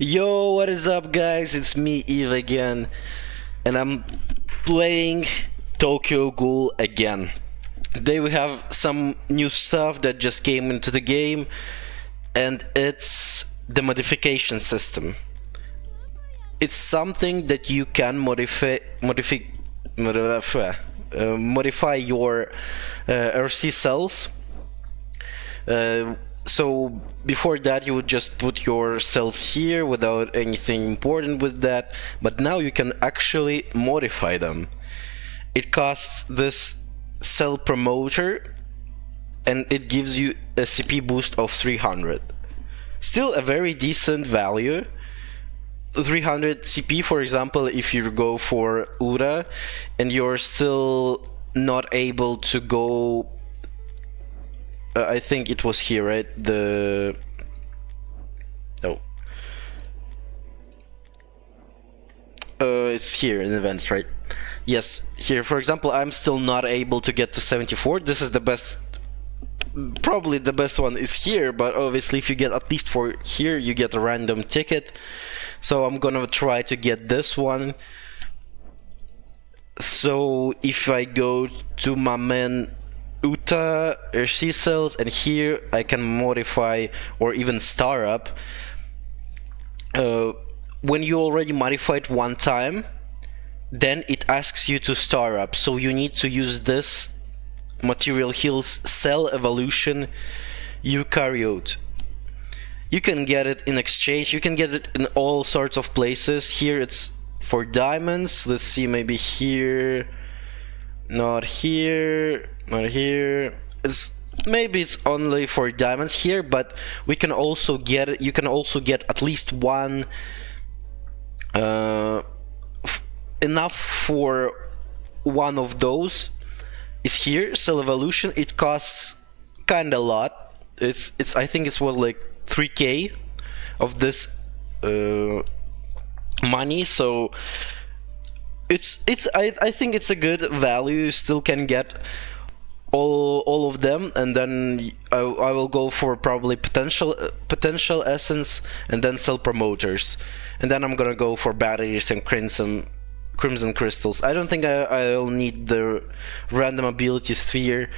Yo, what is up, guys? It's me, Eve, again, and I'm playing Tokyo Ghoul again. Today we have some new stuff that just came into the game, and it's the modification system. It's something that you can modify your RC cells. So before that you would just put your cells here without anything important with that, but now you can actually modify them. It costs this cell promoter and it gives you a CP boost of 300. Still a very decent value. 300 CP, for example, if you go for Ura and you're still not able to go. I think it was here, right? It's here in events, right? Yes, here. For example, I'm still not able to get to 74. This is the best. Probably the best one is here, but obviously if you get at least for here, you get a random ticket. So I'm gonna try to get this one. So if I go to my main Uta RC cells, and here I can modify or even star up. When you already modified one time, then it asks you to star up, so you need to use this Material Heals Cell Evolution Eukaryote. You can get it in exchange, you can get it in all sorts of places. Here it's for diamonds. Let's see, maybe here, not here, not here. Maybe it's only for diamonds here, but we can also get it. You can also get at least one, enough for one of those. Is here Cell Evolution. It costs kind of a lot. I think it was like 3k of this money, so I think it's a good value. You still can get all of them, and then I will go for probably potential essence, and then cell promoters, and then I'm gonna go for batteries and crimson crystals. I don't think I'll need the random ability sphere.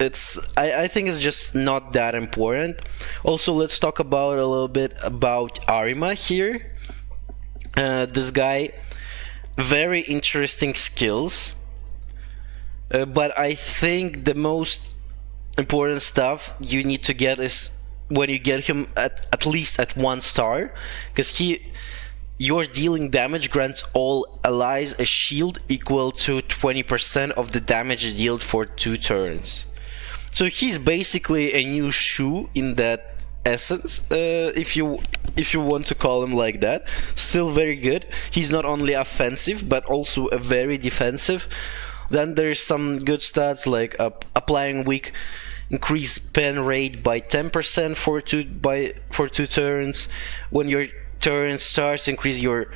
I think it's just not that important. Also, let's talk about a little bit about Arima here. This guy, very interesting skills, but I think the most important stuff you need to get is when you get him at least at 1 star, because your dealing damage grants all allies a shield equal to 20% of the damage dealt for 2 turns. So he's basically a new Shu in that essence, if you want to call him like that. Still very good. He's not only offensive but also a very defensive. Then there's some good stats like applying weak, increase pen rate by 10% for 2 turns. When your turn starts, increase your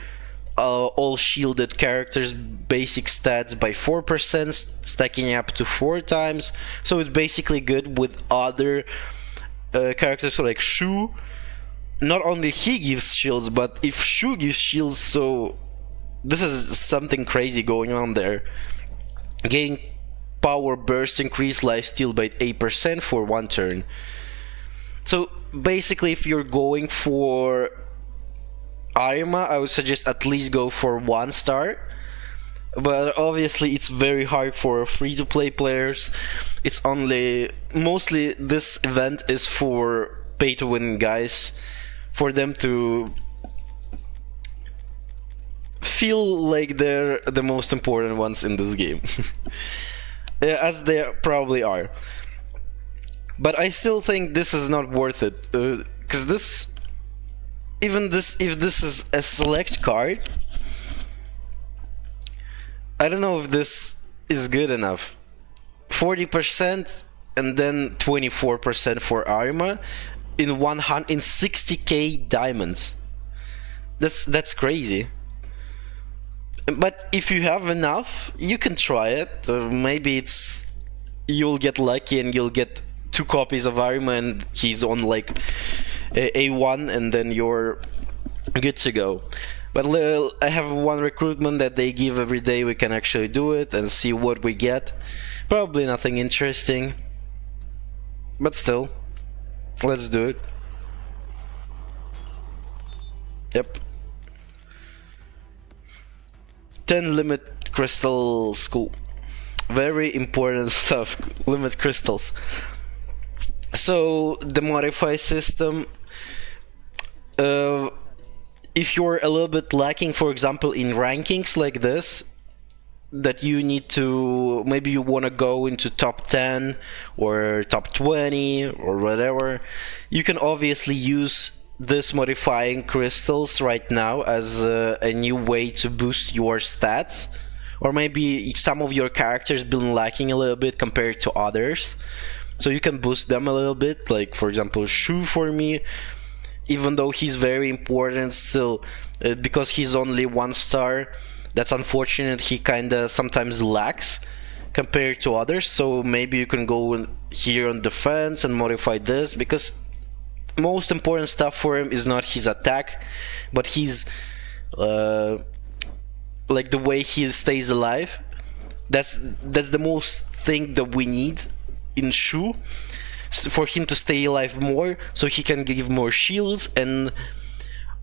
all shielded characters basic stats by 4%, stacking up to 4 times. So it's basically good with other characters like Shu. Not only he gives shields, but if Shu gives shields, so this is something crazy going on there. Gain power burst, increase lifesteal by 8% for 1 turn. So basically, if you're going for Arima, I would suggest at least go for 1 star. But obviously it's very hard for free-to-play players. It's mostly this event is for pay-to-win guys, for them to feel like they're the most important ones in this game. As they probably are. But I still think this is not worth it, because if this is a select card, I don't know if this is good enough. 40% and then 24% for Arima in 60k diamonds. That's crazy. But if you have enough, you can try it. Maybe you'll get lucky and you'll get 2 copies of Arima and he's on like A1 and then you're good to go. But I have one recruitment that they give every day. We can actually do it and see what we get. Probably nothing interesting, but still, let's do it. Yep. 10 limit crystals, cool. Very important stuff, limit crystals. So the modify system, if you're a little bit lacking, for example, in rankings like this, that you need to, maybe you want to go into top 10 or top 20 or whatever, you can obviously use this modifying crystals right now as a new way to boost your stats. Or maybe some of your characters been lacking a little bit compared to others, so you can boost them a little bit. Like for example, Shu for me, even though he's very important still, because he's only 1 star, that's unfortunate. He kinda sometimes lacks compared to others, so maybe you can go here on defense and modify this, because most important stuff for him is not his attack, but his like the way he stays alive. That's the most thing that we need in Shu, for him to stay alive more, so he can give more shields and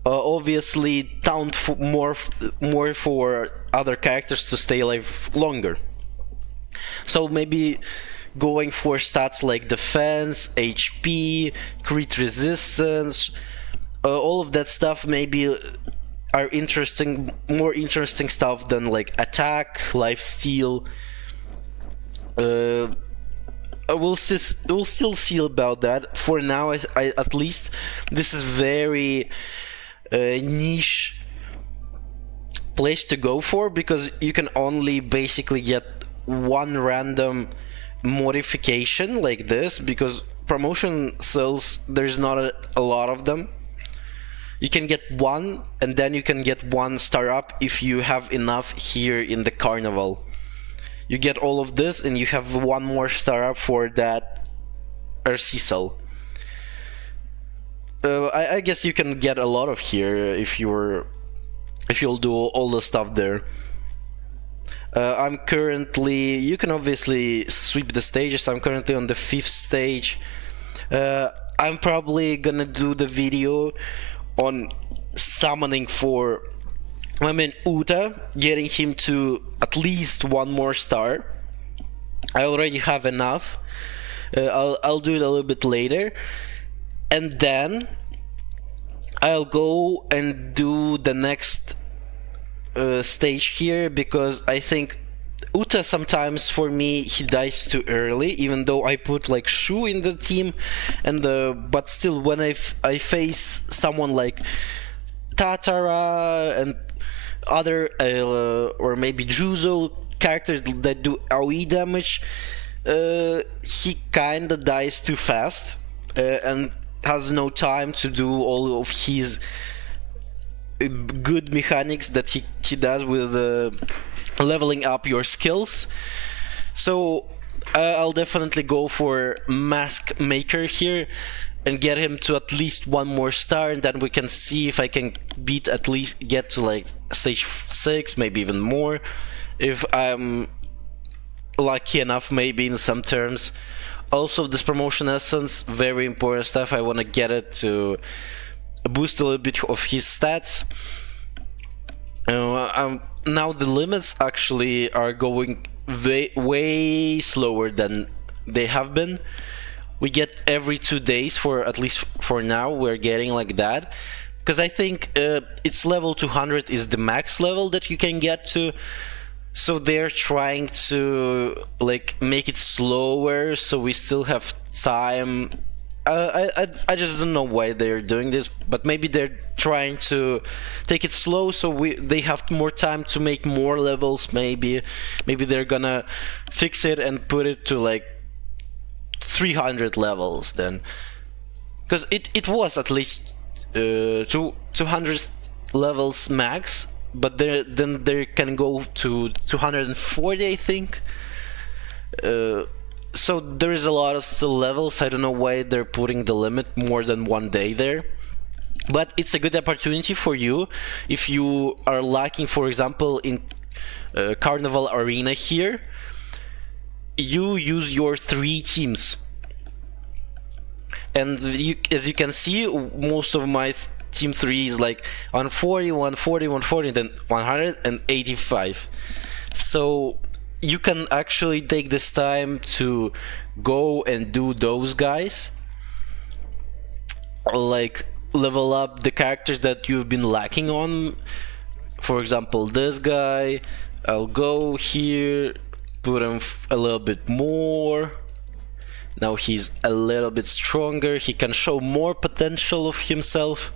obviously taunt more for other characters to stay alive longer. So maybe going for stats like defense, HP, crit resistance, all of that stuff maybe are interesting, more interesting stuff than like attack, lifesteal. We'll still see about that. For now, I at least this is very niche place to go for, because you can only basically get one random modification like this, because promotion cells, there's not a lot of them. You can get one, and then you can get 1 star up if you have enough here in the carnival. You get all of this and you have 1 more star up for that RC cell. I guess you can get a lot of here if you'll do all the stuff there. I'm currently, you can obviously sweep the stages. I'm currently on the 5th stage. I'm probably gonna do the video on summoning for, I mean, Uta, getting him to at least 1 more star. I already have enough. I'll do it a little bit later, and then I'll go and do the next stage here, because I think Uta sometimes for me he dies too early, even though I put like Shu in the team, and but still when I face someone like Tatara and other or maybe Juzo characters that do AoE damage, he kinda dies too fast and has no time to do all of his good mechanics that he does with leveling up your skills. So I'll definitely go for Mask Maker here and get him to at least 1 more star, and then we can see if I can beat, at least get to like stage 6, maybe even more, if I'm lucky enough, maybe in some terms. Also, this promotion essence, very important stuff. I want to get it to boost a little bit of his stats. Now the limits actually are going way slower than they have been. We get every 2 days, for at least for now we're getting like that, because I think it's level 200 is the max level that you can get to. So they're trying to like make it slower, so we still have time. I just don't know why they're doing this, but maybe they're trying to take it slow, so they have more time to make more levels. Maybe they're gonna fix it and put it to like 300 levels then, because it was at least 200 levels max, but then they can go to 240, I think. so there is a lot of still levels. I don't know why they're putting the limit more than 1 day there. But it's a good opportunity for you if you are lacking, for example, in Carnival Arena here. You use your 3 teams. And as you can see, most of my team 3 is like 140, 140, 140, then 185. So you can actually take this time to go and do those guys, like level up the characters that you've been lacking on. For example, this guy, I'll go here, put him a little bit more. Now he's a little bit stronger, he can show more potential of himself.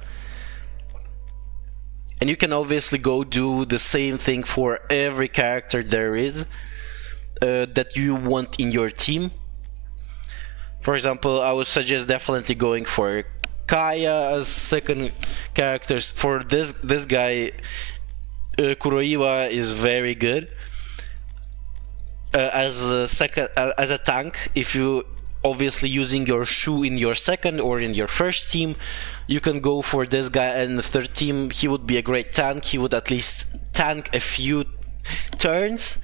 And you can obviously go do the same thing for every character there is that you want in your team. For example, I would suggest definitely going for Kaya as second characters. For this guy, Kuroiwa is very good as a tank. If you obviously using your Shu in your second or in your first team, you can go for this guy, and the third team he would be a great tank. He would at least tank a few turns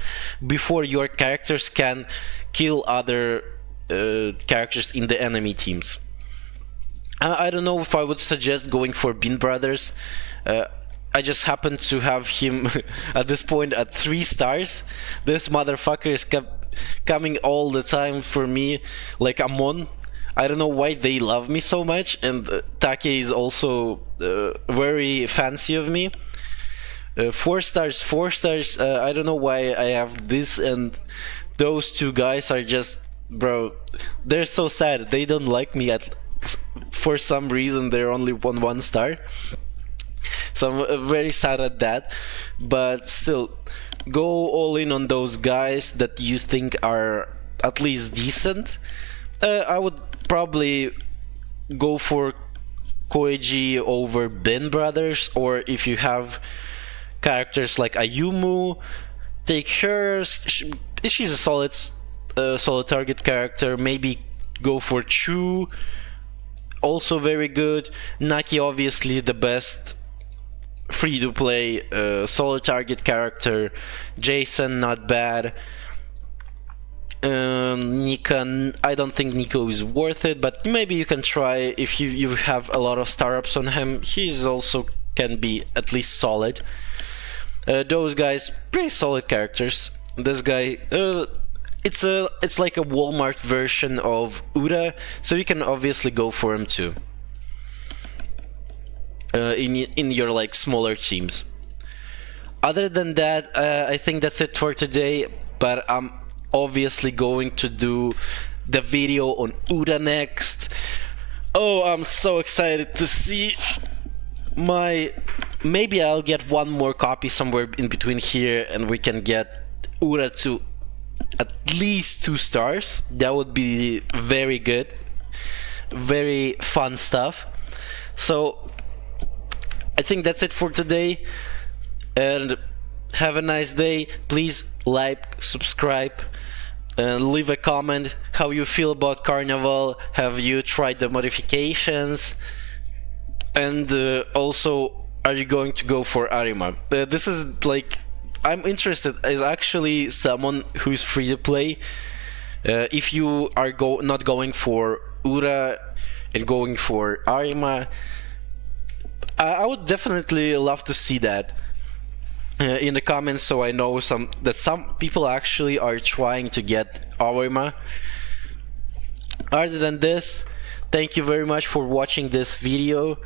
before your characters can kill other characters in the enemy teams. I don't know if I would suggest going for Bean Brothers. I just happen to have him at this point at 3 stars. This motherfucker is coming all the time for me like Amon. I don't know why they love me so much, and Take is also very fancy of me. 4 stars, 4 stars. I don't know why I have this, and those 2 guys are just, bro, they're so sad. They don't like me for some reason. They're only 1 star. So I'm very sad at that, but still, go all in on those guys that you think are at least decent. I would probably go for Koeji over Ben Brothers, or if you have characters like Ayumu, take her. She's a solid target character. Maybe go for Chu, also very good. Naki, obviously the best free-to-play solo target character. Jason, not bad. Nika, I don't think Nico is worth it, but maybe you can try if you have a lot of star-ups on him. He's also can be at least solid. Those guys, pretty solid characters. This guy, it's like a Walmart version of Ura, so you can obviously go for him too. In your like smaller teams. Other than that, I think that's it for today, but I'm obviously going to do the video on Uda next. Oh, I'm so excited to see maybe I'll get 1 more copy somewhere in between here, and we can get Ura to at least 2 stars. That would be very good, very fun stuff. So I think that's it for today, and have a nice day. Please like, subscribe, and leave a comment how you feel about Carnival. Have you tried the modifications? And also, are you going to go for Arima? This is like, I'm interested as actually someone who is free to play. If you are not going for Ura and going for Arima, I would definitely love to see that in the comments, so I know that some people actually are trying to get Arima. Other than this, thank you very much for watching this video.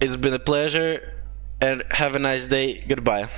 It's been a pleasure, and have a nice day. Goodbye.